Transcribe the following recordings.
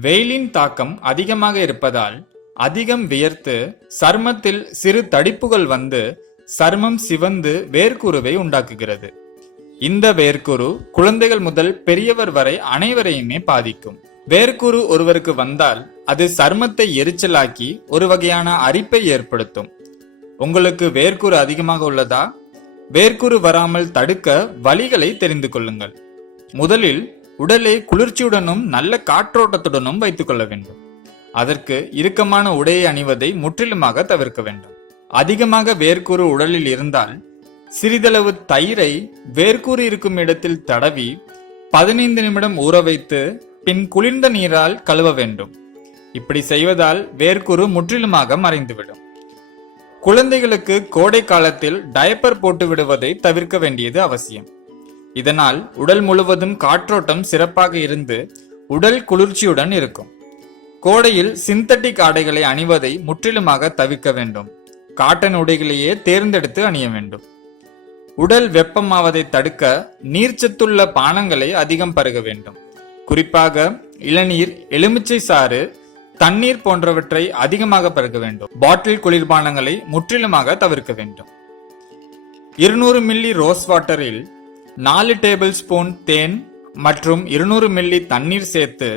வெயிலின் தாக்கம் அதிகமாக இருப்பதால் அதிகம் வியர்த்து சர்மத்தில் சிறு தடிப்புகள் வந்து சர்மம் சிவந்து வேர்க்குருவை உண்டாக்குகிறது. இந்த வேர்க்குரு குழந்தைகள் முதல் பெரியவர் வரை அனைவரையுமே பாதிக்கும். வேர்க்குரு ஒருவருக்கு வந்தால் அது சர்மத்தை எரிச்சலாக்கி ஒரு வகையான அரிப்பை ஏற்படுத்தும். உங்களுக்கு வேர்க்குரு அதிகமாக உள்ளதா? வேர்க்குரு வராமல் தடுக்க வழிகளை தெரிந்து கொள்ளுங்கள். முதலில் உடலை குளிர்ச்சியுடனும் நல்ல காற்றோட்டத்துடனும் வைத்துக் கொள்ள வேண்டும். அதற்கு இறுக்கமான உடையை அணிவதை முற்றிலுமாக தவிர்க்க வேண்டும். அதிகமாக வேர்க்கூறு உடலில் இருந்தால் சிறிதளவு தயிரை வேர்க்கூறு இருக்கும் இடத்தில் தடவி பதினைந்து நிமிடம் ஊற வைத்து பின் குளிர்ந்த நீரால் கழுவ வேண்டும். இப்படி செய்வதால் வேர்க்குறு முற்றிலுமாக மறைந்துவிடும். குழந்தைகளுக்கு கோடை காலத்தில் டயப்பர் போட்டு விடுவதை தவிர்க்க வேண்டியது அவசியம். இதனால் உடல் முழுவதும் காற்றோட்டம் சிறப்பாக இருந்து உடல் குளிர்ச்சியுடன் இருக்கும். கோடையில் சிந்தட்டிக் ஆடைகளை அணிவதை முற்றிலுமாக தவிர்க்க வேண்டும். காட்டன் உடைகளையே தேர்ந்தெடுத்து அணிய வேண்டும். உடல் வெப்பமாவதை தடுக்க நீர்ச்சத்துள்ள பானங்களை அதிகம் பருக வேண்டும். குறிப்பாக இளநீர் எலுமிச்சை சாறு தண்ணீர் போன்றவற்றை அதிகமாக பருக வேண்டும். பாட்டில் குளிர்பானங்களை முற்றிலுமாக தவிர்க்க வேண்டும். இருநூறு மில்லி ரோஸ் வாட்டரில் நாலு டேபிள் ஸ்பூன் தேன் மற்றும் இருநூறு மில்லி தண்ணீர் சேர்த்து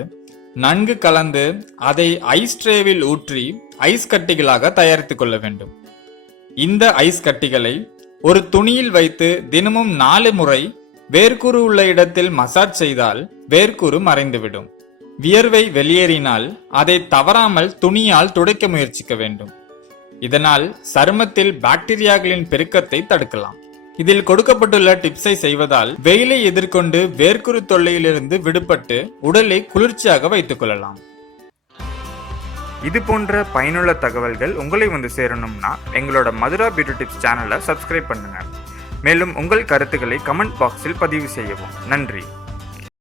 நன்கு கலந்து அதை ஐஸ் ட்ரேவில் ஊற்றி ஐஸ் கட்டிகளாக தயாரித்துக் கொள்ள வேண்டும். இந்த ஐஸ் கட்டிகளை ஒரு துணியில் வைத்து தினமும் நாலு முறை வேர்க்குரு உள்ள இடத்தில் மசாஜ் செய்தால் வேர்க்குரு மறைந்துவிடும். வியர்வை வெளியேறினால் அதை தவறாமல் துணியால் துடைக்க முயற்சிக்க வேண்டும். இதனால் சருமத்தில் பாக்டீரியாக்களின் பெருக்கத்தை தடுக்கலாம். இதில் கொடுக்கப்பட்டுள்ள டிப்ஸை செய்வதால் வெயிலை எதிர்கொண்டு வேர்க்குரு தொல்லையிலிருந்து விடுபட்டு உடலை குளிர்ச்சியாக வைத்துக் கொள்ளலாம். இது போன்ற பயனுள்ள தகவல்கள் உங்களை வந்து சேரணும்னா எங்களோட மதுரா பியூட்டி டிப்ஸ் சேனலை சப்ஸ்கிரைப் பண்ணுங்க. மேலும் உங்கள் கருத்துக்களை கமெண்ட் பாக்ஸில் பதிவு செய்யவும். நன்றி.